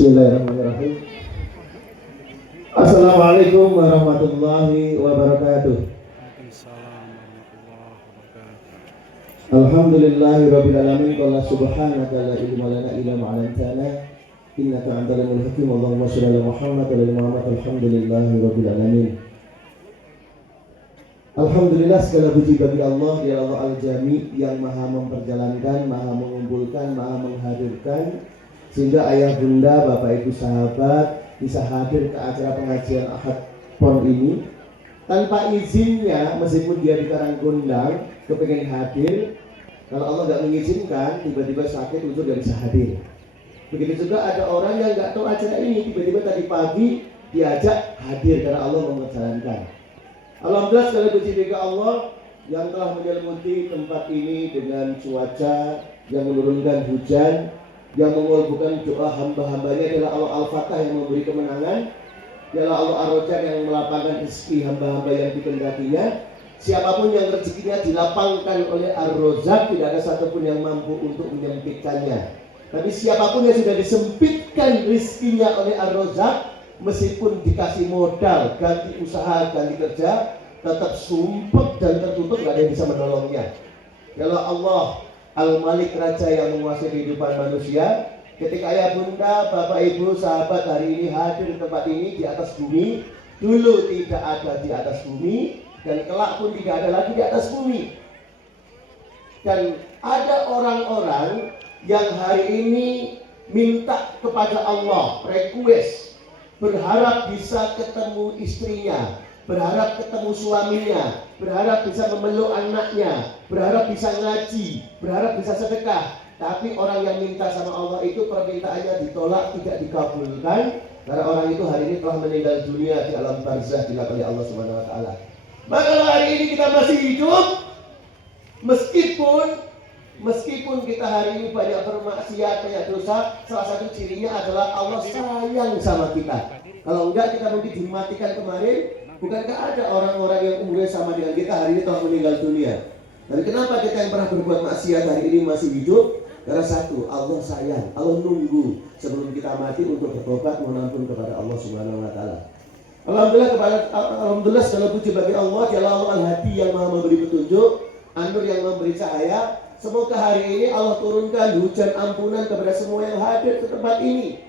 Bismillahirrahmanirrahim. Assalamualaikum warahmatullahi wabarakatuh. Alhamdulillahi rabbil alamin. Qala subhanaka la ilma lana illa ma 'allamtana innaka antal alimul hakim. Allahumma shalli ala Muhammad wa ala Muhammad. Alhamdulillahi rabbil alamin. Alhamdulillah, segala puji bagi Allah, Dia Allah Al-Jami yang maha memperjalankan, maha mengumpulkan, maha menghadirkan, sehingga ayah bunda, bapak ibu sahabat bisa hadir ke acara pengajian Ahad Pon ini tanpa izinnya, meskipun dia di Karangkundang kepengen hadir. Kalau Allah nggak mengizinkan, tiba-tiba sakit untuk nggak bisa hadir. Begitu juga ada orang yang nggak tahu acara ini, tiba-tiba tadi pagi diajak hadir karena Allah menjalankan. Alhamdulillah, sekali puji bagi Allah yang telah menyelimuti tempat ini dengan cuaca yang menurunkan hujan, yang mengabulkan doa hamba-hambanya. Adalah Allah Al-Fatah yang memberi kemenangan, adalah Allah Ar-Razzaq yang melapangkan rezeki hamba-hamba yang dikehendakinya. Siapapun yang rezekinya dilapangkan oleh Ar-Razzaq, tidak ada satupun yang mampu untuk menyempitkannya. Tapi siapapun yang sudah disempitkan rezekinya oleh Ar-Razzaq, meskipun dikasih modal, ganti usaha, ganti kerja, tetap sumpek dan tertutup, gak ada yang bisa menolongnya. Kalau Allah Al-Malik, Raja yang menguasai kehidupan manusia, ketika ayah bunda, bapak ibu, sahabat hari ini hadir di tempat ini di atas bumi, dulu tidak ada di atas bumi, dan kelak pun tidak ada lagi di atas bumi. Dan ada orang-orang yang hari ini minta kepada Allah, request, berharap bisa ketemu istrinya, berharap ketemu suaminya, berharap bisa memeluk anaknya, berharap bisa ngaji, berharap bisa sedekah. Tapi orang yang minta sama Allah itu permintaannya ditolak, tidak dikabulkan, karena orang itu hari ini telah meninggal dunia di alam barzah dilakoni Allah Subhanahu wa taala. Maka kalau hari ini kita masih hidup, meskipun kita hari ini banyak bermaksiat, banyak dosa, salah satu cirinya adalah Allah sayang sama kita. Kalau enggak, kita mungkin dimatikan kemarin. Bukankah ada orang-orang yang umurnya sama dengan kita hari ini telah meninggal dunia? Dan kenapa kita yang pernah berbuat maksiat hari ini masih hidup? Karena satu, Allah sayang, Allah nunggu sebelum kita mati untuk bertobat, mohon ampun kepada Allah Subhanahu wa taala. Alhamdulillah, segala puji bagi Allah, Dialah Allah Al-Hadi yang maha memberi petunjuk, An-Nur yang memberi cahaya. Semoga hari ini Allah turunkan hujan ampunan kepada semua yang hadir ke tempat ini.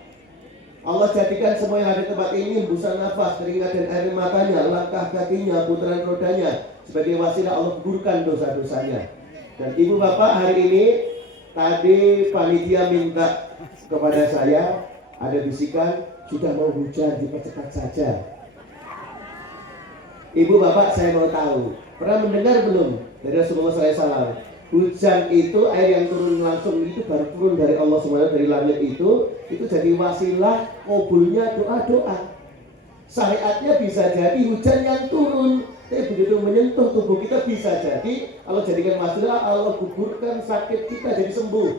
Allah jadikan semua yang hadir di tempat ini hembusan nafas, keringat dan air matanya, langkah kakinya, putaran rodanya, sebagai wasilah Allah gugurkan dosa-dosanya. Dan ibu bapak, hari ini tadi panitia minta kepada saya, ada bisikan sudah mau hujan, dipercepat saja. Ibu bapak, saya mau tahu, pernah mendengar belum dari Rasulullah SAW? Hujan itu, air yang turun langsung itu baru turun dari Allah SWT, dari langit itu jadi wasilah kabulnya doa-doa. Syariatnya bisa jadi hujan yang turun, tapi begitu menyentuh tubuh kita bisa jadi Allah jadikan wasilah, Allah gugurkan sakit kita jadi sembuh,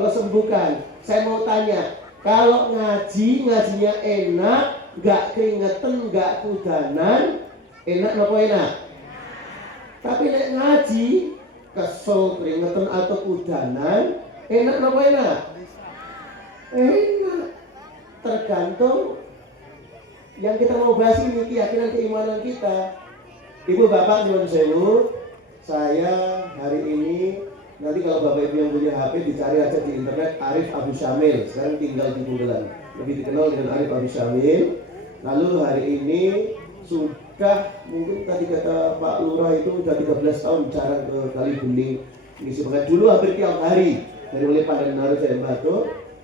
Allah sembuhkan. Saya mau tanya, kalau ngajinya enak, gak keringetan, gak kudanan, enak apa enak? Tapi nek ngaji kesel, keringetan atau kudanan, enak apa enak? Enak. Tergantung yang kita mau bahas ini, keyakinan keimanan kita. Ibu bapak nyuwun sewu, saya hari ini, nanti kalau bapak ibu yang punya HP dicari aja di internet, Arif Abu Syamil, sekarang tinggal di Bulan, lebih dikenal dengan Arif Abu Syamil. Lalu hari ini sudah, mungkin tadi kata Pak Lurah itu sudah 13 tahun jarang ke Kali Bening ngisi pengajian. Dulu hampir tiap hari dari mulai Pandangaru sampai Batu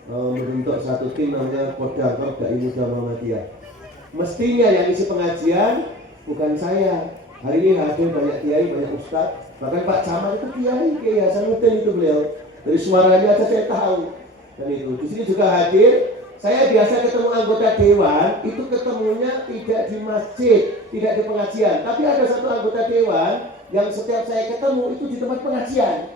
membentuk satu tim namanya Kodam Dai Muda Muhammadiyah. Mestinya yang isi pengajian bukan saya. Hari ini hadir banyak kiai, banyak ustaz, bahkan Pak Camat itu kiai Hasanuddin itu beliau. Dari suaranya aja saya tahu. Dan itu di sini juga hadir. Saya biasa ketemu anggota dewan, itu ketemunya tidak di masjid, tidak di pengajian. Tapi ada satu anggota dewan yang setiap saya ketemu itu di tempat pengajian.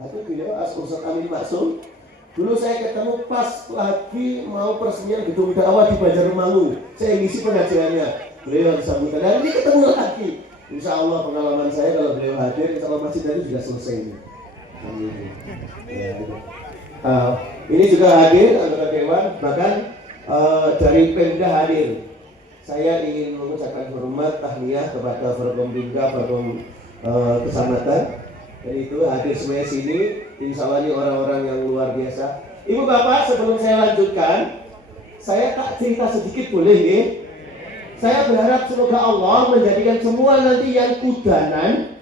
Nah, itu beliau Ustaz Amin Maksum. Dulu saya ketemu pas lagi mau peresmian gedung dakwah di Banjarmangu. Saya ngisi pengajiannya. Beliau disambutkan. Dan ini ketemu lagi. Insya Allah pengalaman saya kalau beliau hadir, insya Allah masjid tadi sudah selesai ini. Amin. Ya, ini juga hadir anggota dewan, bahkan dari Pemda hadir. Saya ingin mengucapkan hormat tahliyah kepada Forkompimda, Forkom Kecamatan. Dan itu hadir semuanya sini. Insya Allah ini orang-orang yang luar biasa. Ibu bapak, sebelum saya lanjutkan, saya tak cerita sedikit boleh ya? Saya berharap semoga Allah menjadikan semua nanti yang kudanan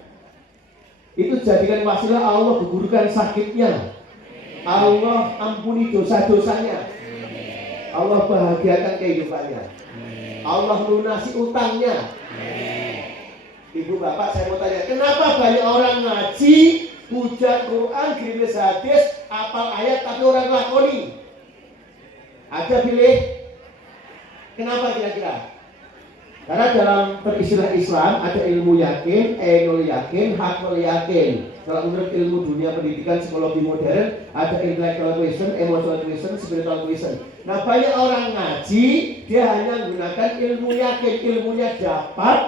itu jadikan wasilah Allah gugurkan sakitnya. Allah ampuni dosa-dosanya. Allah bahagiakan kehidupannya. Allah lunasi utangnya. Ibu bapak, saya mau tanya, kenapa banyak orang ngaji, hujat Quran, gerimis hadis, apal ayat tapi orang lakoni? Ada pilih? Kenapa kira-kira? Karena dalam peristilah Islam ada ilmu yakin, ainul yakin, hakul yakin. Kalau menurut ilmu dunia pendidikan psikologi modern ada intellectual question, emotional question, spiritual question. Nah banyak orang ngaji dia hanya menggunakan ilmu yakin, ilmunya dapat,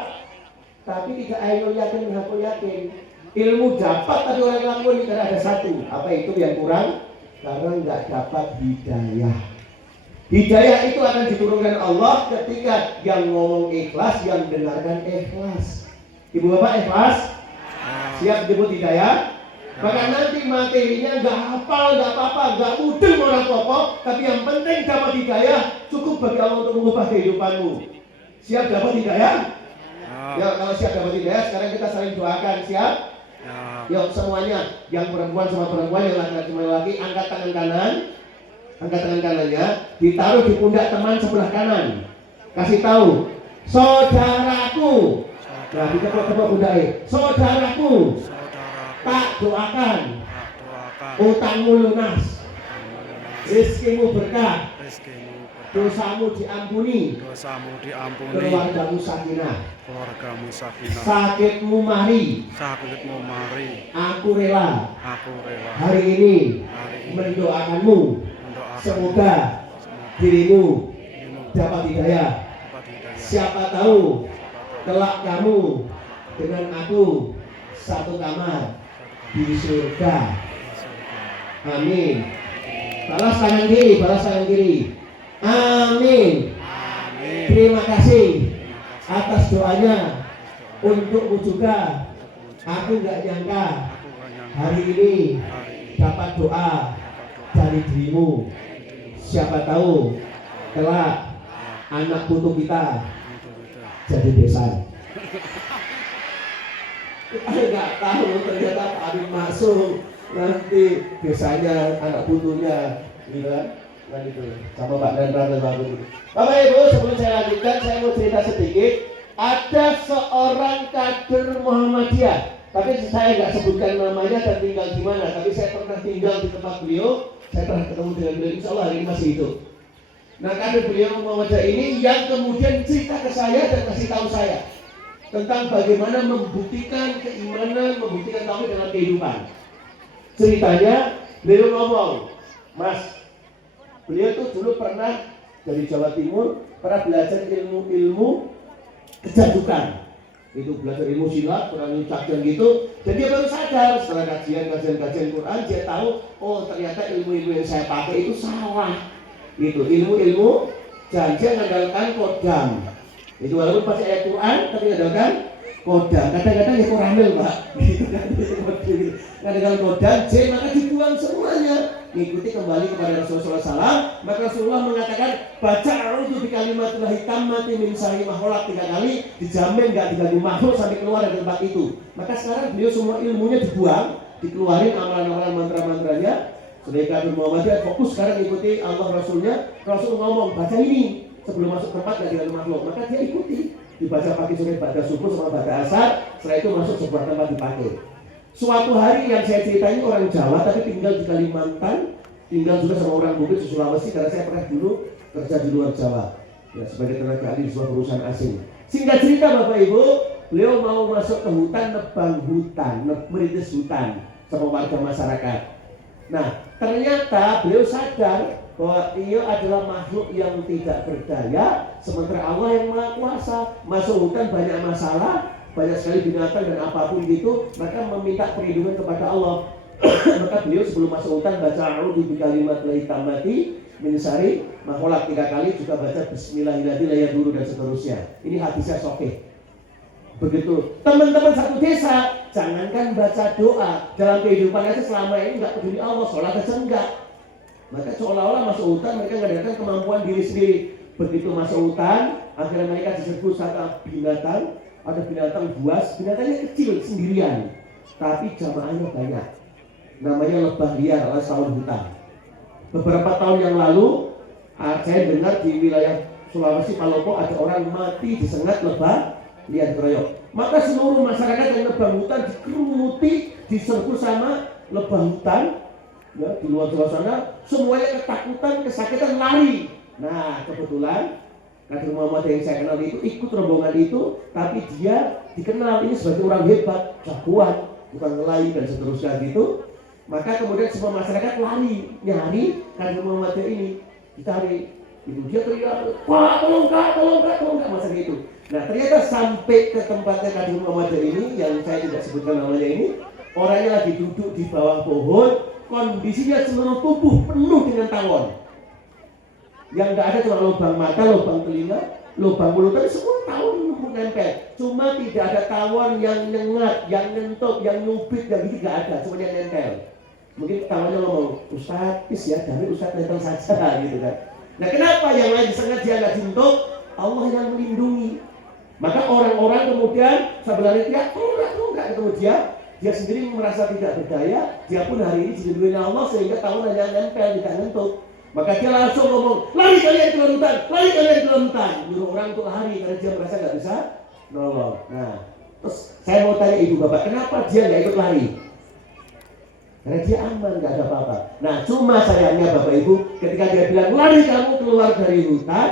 tapi tidak ainul yakin, hakul yakin. Ilmu dapat tapi orang lakoni karena ada satu. Apa itu yang kurang? Karena nggak dapat hidayah. Hidayah itu akan diturunkan Allah ketika yang ngomong ikhlas, yang dengarkan ikhlas. Ibu bapak ikhlas? Siap disebut hidayah? Maka nanti materinya nggak hafal, nggak apa-apa, nggak mudeng orang pokok, tapi yang penting dapat hidayah, cukup bagi Allah untuk mengubah kehidupanmu. Siap dapat hidayah? Ya, kalau siap dapat hidayah, sekarang kita saling doakan. Siap? Yuk semuanya, yang perempuan sama perempuan, yang laki-laki sama laki, angkat tangan kanan. Angkat tangan kanannya, ditaruh di pundak teman sebelah kanan. Kasih tahu, saudaraku. Nah, ditepuk-tepuk pundaknya. Saudaraku, tak doakan utangmu lunas, rezekimu berkah, dosamu diampuni, keluargamu sakinah, sakitmu mari, aku rela hari ini mendoakanmu. Semoga dirimu dapat hidayah. Siapa tahu kelak kamu dengan aku satu kamar di surga. Amin. Balas tangan kiri, balas tangan kiri. Amin. Terima kasih atas doanya. Untukmu juga. Aku nggak nyangka hari ini dapat doa dari dirimu. Siapa tahu kelak anak putu kita jadi besan. Kita nggak tahu ternyata Pak Amin masuk nanti besanya anak putunya, gitu kan itu sama Pak Dandra dan Pak Guru. Bapak Ibu, sebelum saya lanjutkan saya mau cerita sedikit. Ada seorang kader Muhammadiyah, tapi saya nggak sebutkan namanya dan tinggal di mana. Tapi saya pernah tinggal di tempat beliau. Saya pernah ketemu dengan beliau, insya Allah hari ini masih hidup. Nah kader beliau Muhammadiyah ini yang kemudian cerita ke saya dan kasih tahu saya tentang bagaimana membuktikan keimanan, membuktikan tauhid dalam kehidupan. Ceritanya beliau ngomong, Mas, beliau tuh dulu pernah dari Jawa Timur, pernah belajar ilmu kejandukan. Itu belajar ilmu silat, kurang cakjan gitu, dan dia baru sadar setelah kajian Quran, dia tahu, oh ternyata ilmu-ilmu yang saya pakai itu salah. Itu ilmu-ilmu janji mengandalkan kodam. Itu walaupun pakai ayat Quran, tapi mengandalkan kodam. Kadang-kadang ya koramil Pak, gitu kan, mengandalkan kodam, maka dibuang semuanya. Mengikuti kembali kepada Rasulullah SAW, maka Rasulullah mengatakan baca a'udzu bikalimatillahi tammati min syarri ma khalaq 3 kali, dijamin gak diganggu makhluk sampai keluar dari tempat itu. Maka sekarang beliau semua ilmunya dibuang, dikeluarin amalan-amalan mantra-mantranya. Sedangkan Muhammadiyah fokus sekarang ikuti Allah Rasulnya. Rasul ngomong baca ini sebelum masuk tempat gak diganggu makhluk, maka dia ikuti. Dibaca pagi sore pada subuh sama pada asar, setelah itu masuk sebuah tempat dipakai. Suatu hari yang saya ceritain orang Jawa tapi tinggal di Kalimantan, tinggal juga sama orang Bugis di Sulawesi karena saya pernah dulu kerja di luar Jawa ya, sebagai tenaga ahli di sebuah perusahaan asing. Singkat cerita Bapak Ibu, beliau mau masuk ke hutan, nebang hutan, merintis hutan sama warga masyarakat. Nah ternyata beliau sadar bahwa ia adalah makhluk yang tidak berdaya, sementara Allah yang Maha Kuasa. Masuk hutan banyak masalah, banyak sekali binatang dan apapun gitu, maka meminta perlindungan kepada Allah. Maka beliau sebelum masuk hutan baca a'udzu bikalimatillahi tammati Minisari Maholak 3 kali, juga baca Bismillahirrahmanirrahim dan seterusnya. Ini hadisnya sahih. Begitu teman-teman satu desa, jangankan baca doa, dalam kehidupan aja selama ini nggak peduli Allah, sholat aja enggak. Maka seolah-olah masuk hutan mereka mengadakan kemampuan diri sendiri. Begitu masuk hutan, akhirnya mereka diserbu sama binatang. Ada binatang buas, binatangnya kecil sendirian, tapi jamaahnya banyak. Namanya lebah liar alias tawon hutan. Beberapa tahun yang lalu, saya dengar di wilayah Sulawesi Palopo ada orang mati disengat lebah liar keroyok. Maka seluruh masyarakat yang lebah hutan dikerumuti, diserbu sama lebah hutan. Ya, di luar sana semuanya ketakutan, kesakitan, lari. Nah, kebetulan Kadir Muhammad yang saya kenal itu ikut rombongan itu, tapi dia dikenal ini sebagai orang hebat, jagoan, bukan ngelai dan seterusnya gitu. Maka kemudian semua masyarakat lari nyari Kadir Muhammad ini, dicari. Itu dia teriak, "Pak, tolong kak, masa gitu." Nah, ternyata sampai ke tempatnya Kadir Muhammad ini yang saya tidak sebutkan namanya ini, orangnya lagi duduk di bawah pohon, kondisinya seluruh tubuh penuh dengan tawon. Yang nggak ada cuma lubang mata, lubang telinga, lubang mulut, tapi semua tawon numpuk nempel. Cuma tidak ada tawon yang nyengat, yang nyentuh, yang nyubit, yang gitu nggak ada, cuma yang nempel. Mungkin tawonnya ngomong, "Ustadz, ya dari Ustadz nempel saja," gitu kan. Nah, kenapa yang lain disengat dia nggak jentuk? Allah yang melindungi. Maka orang-orang kemudian sebenarnya dia enggak ketemu dia sendiri merasa tidak berdaya. Dia pun hari ini dilindungi Allah sehingga tawon hanya nempel, tidak nyentuh. Maka dia langsung ngomong, "Lari kalian ke hutan, lari kalian ke hutan." Nyuruh orang untuk lari karena dia merasa nggak bisa nolong. Nah, terus saya mau tanya ibu bapak, kenapa dia nggak ikut lari? Karena dia aman, nggak ada apa-apa. Nah, cuma sayangnya bapak ibu, ketika dia bilang lari kamu keluar dari hutan,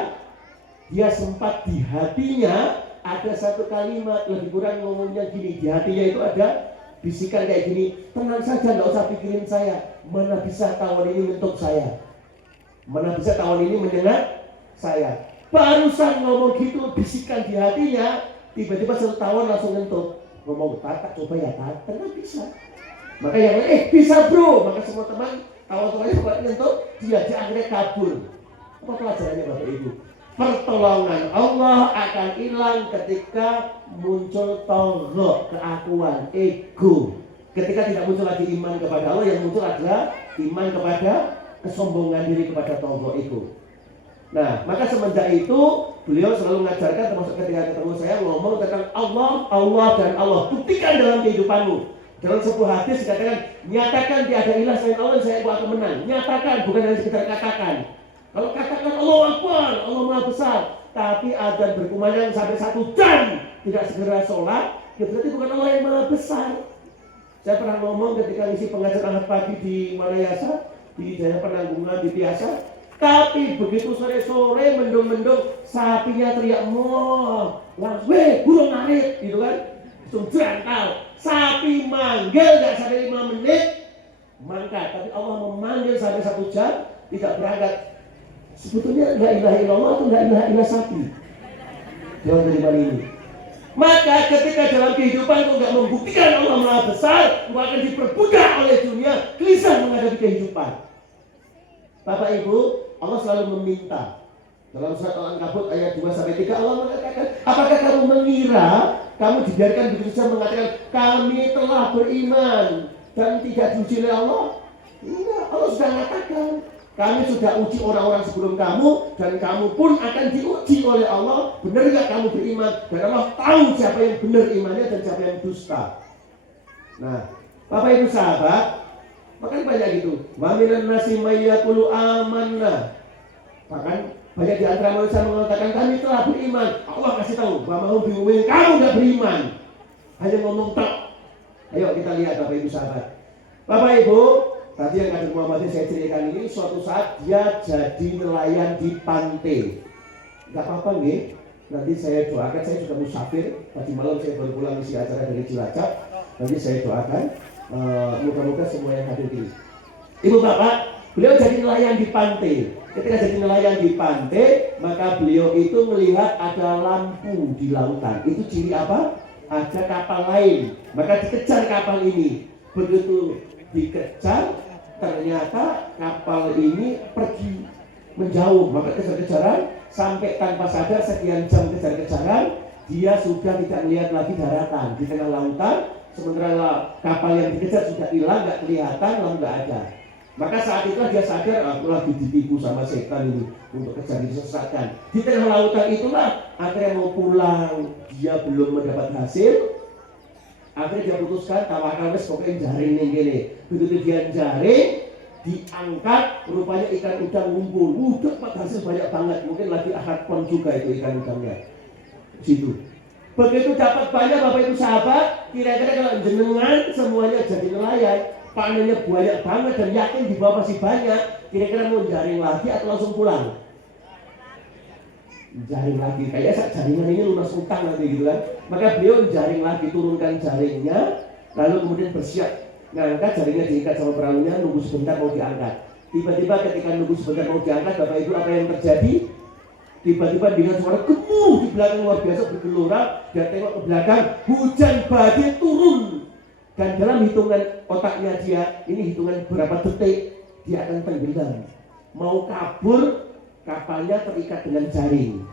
dia sempat di hatinya ada satu kalimat, lebih kurang ngomongnya gini, di hatinya itu ada bisikan kayak gini, "Tenang saja, nggak usah pikirin saya. Mana bisa tawon ini menyentuh saya? Mana bisa tawon ini menyengat saya?" Barusan ngomong gitu, bisikan di hatinya, tiba-tiba satu tawon langsung nyentuh. Ngomong, "Tata, coba ya Tata, nggak bisa." Maka yang lain, "Bisa bro." Maka semua teman tawon-tawonnya pada nyentuh, dia akhirnya kabur. Apa pelajarannya bapak ibu? Pertolongan Allah akan hilang ketika muncul togok, keakuan, ego. Ketika tidak muncul lagi iman kepada Allah, yang muncul adalah iman kepada kesombongan diri, kepada togok ego. Nah, maka semenjak itu beliau selalu mengajarkan, termasuk ketika ketemu saya, ngomong tentang Allah, Allah dan Allah. Buktikan dalam kehidupanmu. Dalam sebuah hadis dikatakan, nyatakan tiada ilah selain Allah, saya akan menang. Nyatakan, bukan hanya sekedar katakan. Kalau katakan Allah Akbar, Allah Maha Besar, tapi adzan berkumandang sampai 1 jam tidak segera sholat, ya berarti bukan Allah yang Maha Besar. Saya pernah ngomong ketika ngisi pengajian Ahad pagi di Manayasa, di daerah Penanggungan di Piasa, tapi begitu sore-sore mendung-mendung, sapinya teriak moh, langsung, "Weh, burung ngarit," gitu kan, langsung jangkal. Sapi manggil gak sampai 5 menit mangkat, tapi Allah memanggil sampai 1 jam tidak berangkat. Sebetulnya la ilaha illallah atau la ilaha illallah sapi dalam kehidupan ini. Maka ketika dalam kehidupan kau gak membuktikan Allah Maha Besar, kau akan diperbudak oleh dunia, gelisah menghadapi kehidupan. Bapak Ibu, Allah selalu meminta. Dalam surat Al-Ankabut ayat 2-3 Allah mengatakan, "Apakah kamu mengira kamu dibiarkan begitu saja mengatakan kami telah beriman dan tidak diuji oleh Allah?" Enggak, Allah sudah mengatakan, "Kami sudah uji orang-orang sebelum kamu dan kamu pun akan diuji oleh Allah. Benar nggak kamu beriman?" Dan Allah tahu siapa yang benar imannya dan siapa yang dusta. Nah, Bapak Ibu sahabat, makanya banyak gitu. Wa minan nasi may yaqulu amanna. Bahkan banyak di antara manusia mengatakan kami telah beriman. Allah kasih tahu, bahwa mau bimbing kamu nggak beriman. Hanya ngomong tok. Ayo kita lihat Bapak Ibu sahabat. Bapak Ibu, tadi yang Kadir Muhammad saya ceritakan ini, suatu saat dia jadi nelayan di pantai. Gak apa-apa nih, nanti saya doakan, saya sudah musafir. Tadi malam saya baru pulang isi acara dari Cilacap. Nanti saya doakan, moga-moga semua yang hadir ini. Ibu bapak, beliau jadi nelayan di pantai. Ketika jadi nelayan di pantai, maka beliau itu melihat ada lampu di lautan. Itu ciri apa? Ada kapal lain. Maka dikejar kapal ini. Begitu dikejar, ternyata kapal ini pergi. menjauh, maka kejar-kejaran sampai tanpa sadar sekian jam kejar-kejaran, dia sudah tidak melihat lagi daratan di tengah lautan, sementara kapal yang dikejar sudah hilang, nggak kelihatan, lalu nggak ada. Maka saat itulah dia sadar, aku lagi ditipu sama setan ini untuk kejar disesatkan. Di tengah lautan itulah akhirnya mau pulang, dia belum mendapat hasil. Akhirnya dia putuskan tawakal wes pokoknya jaring nih gini. Begitu dia jaring, diangkat, rupanya ikan udang ngumpul. Dapat hasil banyak banget, mungkin lagi akad pon juga itu ikan udangnya. Situ. Begitu dapat banyak Bapak Ibu sahabat, kira-kira kalau jenengan semuanya jadi nelayan, panennya banyak banget dan yakin di bawah masih banyak, kira-kira mau jaring lagi atau langsung pulang? Jaring lagi, kayaknya jaringan ini lunas utang nanti gitu kan. Maka beliau jaring lagi, turunkan jaringnya, lalu kemudian bersiap ngangkat jaringnya, diikat sama perahunya, nunggu sebentar mau diangkat. Tiba-tiba ketika nunggu sebentar mau diangkat, Bapak Ibu apa yang terjadi? Tiba-tiba dengan suara gemuruh di belakang luar biasa bergelora, dia tengok ke belakang, hujan badai turun. Dan dalam hitungan otaknya dia, ini hitungan berapa detik, dia akan tenggelam. Mau kabur, kapalnya terikat dengan jaring.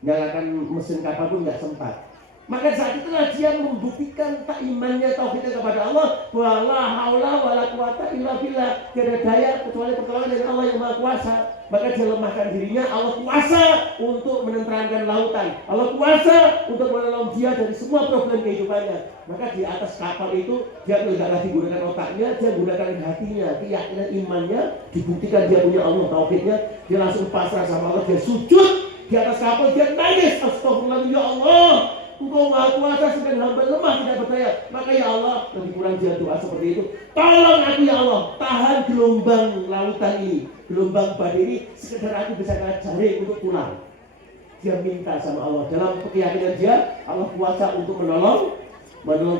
Nyalakan mesin kapal pun nggak sempat. Maka saat itulah dia membuktikan tak imannya tauhidnya kepada Allah, wala haula wala quwata illa billah, tidak ada daya kecuali pertolongan dari Allah yang Maha Kuasa. Maka dia lemahkan dirinya, Allah kuasa untuk menenteramkan lautan, Allah kuasa untuk menolong dia dari semua problem kehidupannya. Maka di atas kapal itu dia tidak lagi gunakan otaknya, dia gunakan hatinya, keyakinan imannya, dibuktikan dia punya Allah tauhidnya, dia langsung pasrah sama Allah, dia sujud di atas kapal, dia nangis, astagfirullah ya Allah, Engkau Maha Kuasa, sedang hamba lemah tidak berdaya. Maka ya Allah, lebih kurang dia doa seperti itu, tolong aku ya Allah, tahan gelombang lautan ini, gelombang badai ini, sekedar aku bisa angkat jaring untuk pulang. Dia minta sama Allah, dalam keyakinan dia Allah kuasa untuk menolong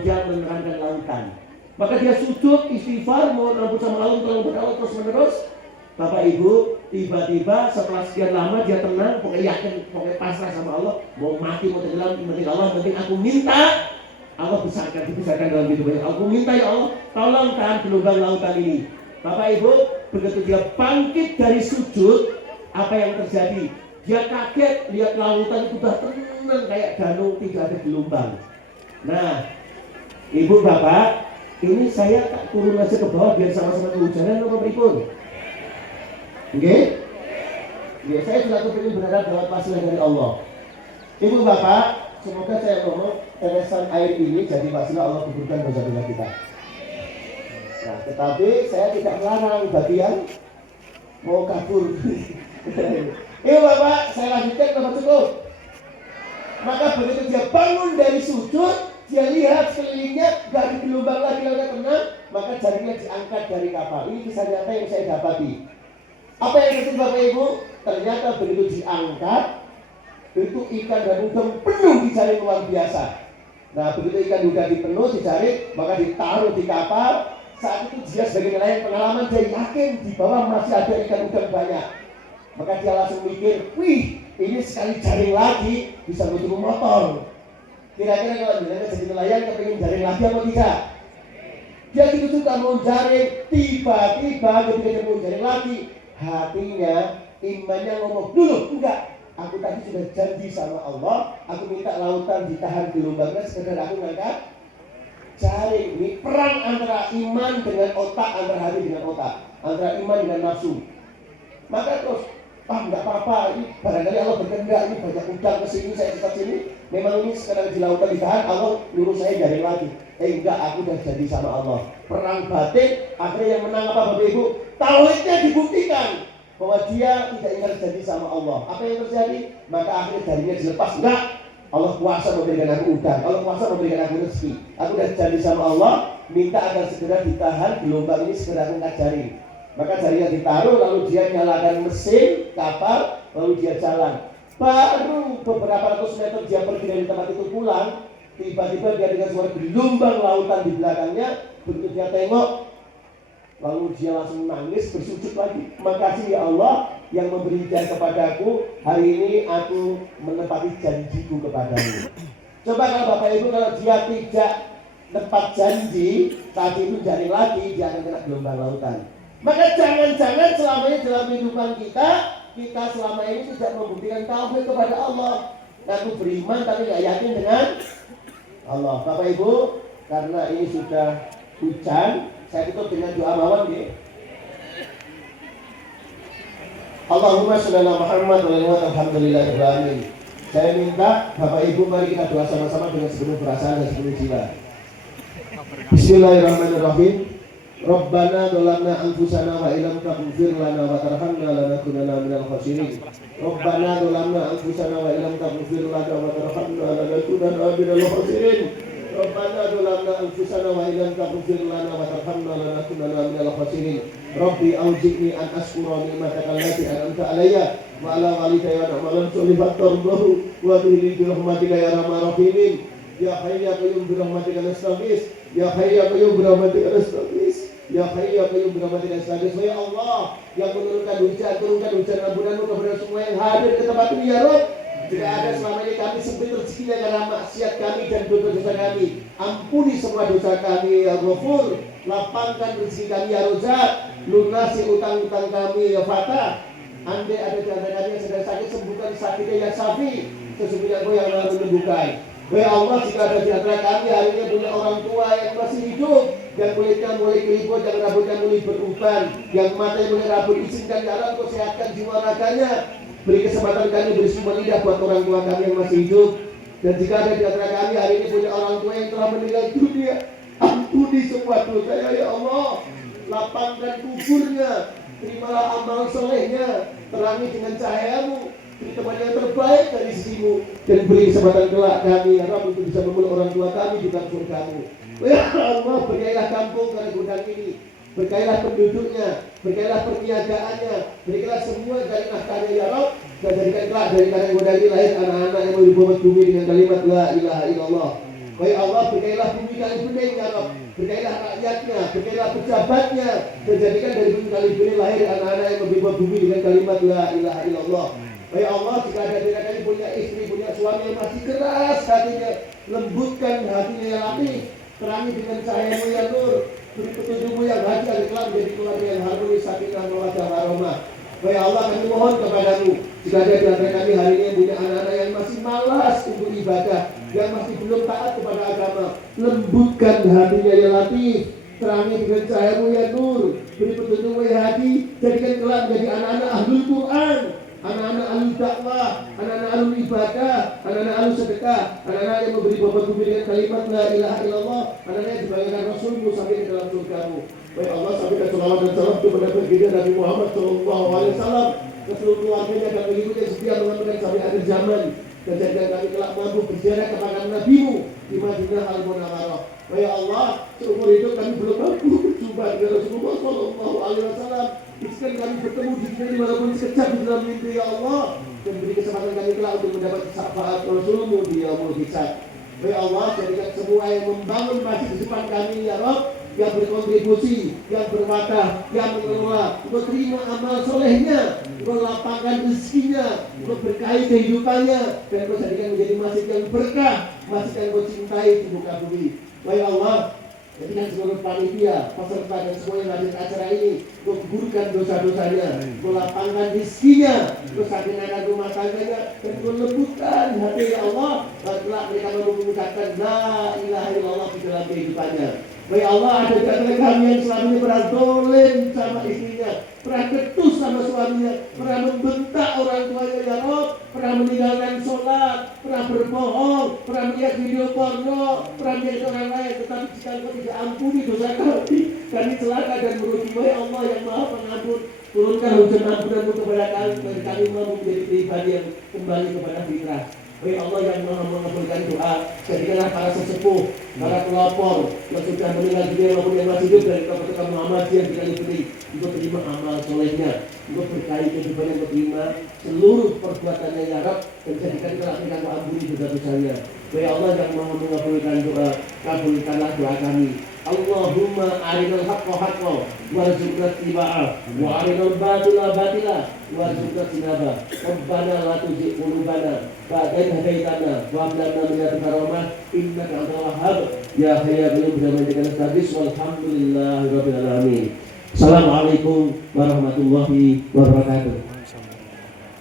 dia menerangkan lautan. Maka dia sujud istighfar, mau ampun sama Allah, tolong berdoa terus menerus. Bapak Ibu, tiba-tiba setelah sekian lama dia tenang, pokoknya yakin, pokoknya pasrah sama Allah, mau mati mau tenggelam, penting Allah, penting aku minta, Allah dibesarkan dalam hidupnya. Aku minta ya Allah, tolong tahan gelombang lautan ini. Bapak Ibu, begitu dia bangkit dari sujud, apa yang terjadi? Dia kaget lihat lautan itu sudah tenang kayak danau, tidak ada gelombang. Nah, Ibu Bapak, ini saya tak turun aja ke bawah biar sama-sama kehujanan apa berikut. Oke? Ya, saya juga kepingin berharap dapat wasilah dari Allah. Ibu Bapak, semoga saya ngomong tetesan air ini jadi wasilah Allah kuburkan dosa-dosa kita. Nah, tetapi saya tidak melarang bagi yang mau kabur. Ibu Bapak, saya lanjutkan Bapak cukup. Maka begitu dia bangun dari sujud, dia lihat sekelilingnya gak ada gelombang lagi, lautan tenang, maka jaringnya diangkat dari kapal. Ini kisah nyata yang saya dapati. Apa yang terjadi Bapak Ibu? Ternyata begitu diangkat, itu ikan dan udang penuh di jaring luar biasa. Nah, begitu ikan udang dipenuh di jaring, maka ditaruh di kapal. Saat itu dia sebagai nelayan pengalaman, dia yakin di bawah masih ada ikan udang banyak. Maka dia langsung mikir, wih, ini sekali jaring lagi bisa butuh motor. Kira-kira kalau dia jadi nelayan, kepingin jaring lagi atau tidak? Dia gitu juga mau jaring, tiba-tiba ketika dia mau jaring lagi, hatinya, imannya ngomong, dulu, enggak, aku tadi sudah janji sama Allah, aku minta lautan ditahan gelombangnya, sekedar aku ngangkat jaring. Ini perang antara iman dengan otak, antara hati dengan otak, antara iman dengan nafsu. Maka terus, enggak apa-apa, ini barangkali Allah berkehendak, ini banyak udang kesini, saya cepat sini, memang ini sekedar di lautan ditahan, Allah nyuruh saya jaring lagi. Enggak, aku udah jadi sama Allah. Perang batin, akhirnya yang menang apa Bapak Ibu? Tauhidnya dibuktikan bahwa dia tidak ingat janji sama Allah. Apa yang terjadi? Maka akhirnya jaringnya dilepas. Enggak, Allah kuasa memberikan aku udang, Allah kuasa memberikan aku rezeki. Aku udah janji sama Allah, minta agar segera ditahan gelombang ini, segera angkat jaring. Maka jaringnya ditaruh, lalu dia nyalakan mesin kapal, lalu dia jalan. Baru beberapa ratus meter dia pergi dari tempat itu pulang, tiba-tiba dia dengar suara gelombang lautan di belakangnya. Begitu dia tengok, lalu dia langsung nangis, bersujud lagi. Makasih ya Allah yang memberi hidayah kepadaku. Hari ini aku menepati janjiku kepadamu. Coba kalau Bapak Ibu, kalau dia tidak tepat janji, tadi itu jaring lagi, dia akan kena gelombang lautan. Maka jangan-jangan selamanya dalam kehidupan kita kita selama ini tidak membuktikan tauhid kepada Allah. Aku beriman tapi nggak yakin dengan Allah. Bapak Ibu, karena ini sudah hujan, saya tutup dengan doa mawon nggih. Allahumma sholli ala Muhammad wa ala alhamdulillahirabbil alamin. Saya minta Bapak Ibu mari kita doa sama-sama dengan sepenuh perasaan dan sepenuh jiwa. Bismillahirrahmanirrahim. Rabbana dzalamna anfusana wa illam taghfir lana wa tarhamna lanakunanna minal khasirin. Rabbana dzalamna anfusana wa illam taghfir lana wa tarhamna lanakunanna minal khasirin. Rabbana dzalamna anfusana wa illam taghfir lana wa tarhamna lanakunanna minal khasirin. Rabbi auzi'ni an ashkura ni'mataka allati an'amta alayya wa ala walidayya wa amalan sholihan tardahu wa tuhli bi rahmatika ya arhamar rahimin. Ya Hayy ya Qayyum bi rahmatika nastaghits. Ya Hayy ya Qayyum bi rahmatika nastaghits. Ya Hayy ya Qayyum bi rahmatika nastaghits. Ya Allah yang menurunkan hujan, turunkan hujan ampunanmu kepada semua yang hadir ke tempat ini ya Rabb. Jika ada selama ini kami sempit rezekinya karena maksiat kami dan dosa-dosa kami, ampuni semua dosa kami ya Ghafur. Lapangkan rezeki kami ya Razzaq. Lunasi utang-utang kami ya Fatah. Andai ada di antara kami yang sedang sakit, sembuhkan sakitnya ya Syafi. Sesungguhnya Engkau yang Maha menyembuhkan. Ya Allah, jika ada di antara kami hari ini punya orang tua yang masih hidup, yang kulitnya mulai keriput, yang rambutnya mulai beruban, yang matanya mulai rabun, izinkan ya Allah Engkau sehatkan jiwa raganya. Beri kesempatan kami beri sumber lidah buat orang tua kami yang masih hidup. Dan jika ada di antara kami hari ini punya orang tua yang telah meninggal dunia, ampuni semua dosa ya Allah. Lapangkan kuburnya, terimalah amal solehnya, terangi dengan cahayamu, beri tempat yang terbaik dari sisimu, dan beri kesempatan kelak kami ya Rabb untuk bisa memeluk orang tua kami di dalam surgamu. Ya Allah, berkailah kampung Karang Gudang ini, berkailah penduduknya, berkailah perniagaannya, berikanlah semua dari nafkahnya ya Rabb, dan jadikan kelak dari Karang Gudang ini lahir anak-anak yang berbobot bumi dengan kalimat la ilaha illallah. Ya Allah, berkailah bumi kali bening ya Rabb, berkailah rakyatnya, berkailah pejabatnya, dan jadikan dari bumi kali bening lahir anak-anak yang berbobot bumi dengan kalimat la ilaha illallah. Ya Allah, jika ada di antara kami punya istri, punya suami yang masih keras hatinya, lembutkan hatinya yang latif, terangi dengan cahayamu ya Nur, beri petunjukmu yang hati agar kelak menjadi keluarga yang harmonis, sakinah, mawaddah, warahmah. Ya Allah, kami mohon kepadamu, jika ada di antara kami hari ini punya anak-anak yang masih malas untuk ibadah, yang masih belum taat kepada agama, lembutkan hatinya ya latif, terangi dengan cahayamu ya Nur, beri petunjukmu ya hati, jadikan kelak menjadi anak-anak ahlul Quran, anak-anak ahli dakwah, anak-anak ahli ibadah, anak-anak ahli sedekah, anak-anak yang memberi bobot bumi dengan kalimat la ilaha illallah, anak-anak yang dibagikan Rasulmu sampai ke dalam surgamu. Ya Allah, sampaikan salawat dan salam kepada baginda Nabi Muhammad SAW, ke seluruh keluarganya dan pengikutnya setia mengamalkan sampai akhir zaman, dan jadikan kami kelak mampu berziarah ke makam Nabimu di Madinah Al-Munawwarah. Ya Allah, seumur hidup kami belum mampu berjumpa dengan Rasulullah SAW. Izinkan kami bertemu di dunia walaupun sekejap di dalam mimpi ya Allah, dan beri kesempatan kami kelak untuk mendapat syafaat Rasulmu di yaumul hisab. Ya Allah, jadikan semua yang membangun masjid di depan kami ya Rabb, yang berkontribusi, yang berwadah, yang mengelola, untuk terima amal solehnya, untuk lapangkan rezekinya, untuk berkahi kehidupannya, dan kau jadikan menjadi masjid yang berkah, masjid yang kau cintai di muka bumi. Ya Allah, jadikan seluruh panitia, peserta dan semua yang hadir acara ini, untuk gugurkan dosa-dosanya, untuk lapangkan rezekinya, untuk sakinah rumah tangganya, dan untuk lembutkan hati ya Allah, dan telah mereka mengucapkan la ilaha illallah di dalam kehidupannya. Ya Allah, ada di antara kami yang selama ini pernah dolim sama istrinya, pernah ketus sama suaminya, pernah membentak orang tuanya ya Rabb, pernah meninggalkan sholat, pernah berbohong, pernah melihat video porno, pernah melihat orang lain. Tetapi jika Engkau tidak ampuni dosa kami celaka dan merugi. Ya Allah yang Maha Pengampun, turunkan hujan ampunanmu kepada kami, dan kami mampu menjadi pribadi yang kembali kepada fitrah. Ya Allah yang Maha mengabulkan doa, jadikanlah para sesepuh, para pelopor yang sudah meninggal dunia maupun yang masih hidup dari kepada Muhammadiyah di Kaliberi, untuk terima amal solehnya, untuk berkahi kehidupan yang terima seluruh perbuatannya ya Rabb, dan jadikan kelak mereka ampuni dosa-dosanya. Ya Allah yang Maha mengabulkan doa, kabulkanlah doa kami. Allahumma arinal haqqa haqqa warzuqna ittiba'ah wa arinal batila batila warzuqna tinaba. Rabbana la tuzigh qulubana ba'da idh hadaitana wa hab lana min ladunka rahmah innaka antal wahhab ya hayyu ya qayyum bi rahmatika nastaghits walhamdulillahi rabbil alamin. Assalamualaikum warahmatullahi wabarakatuh.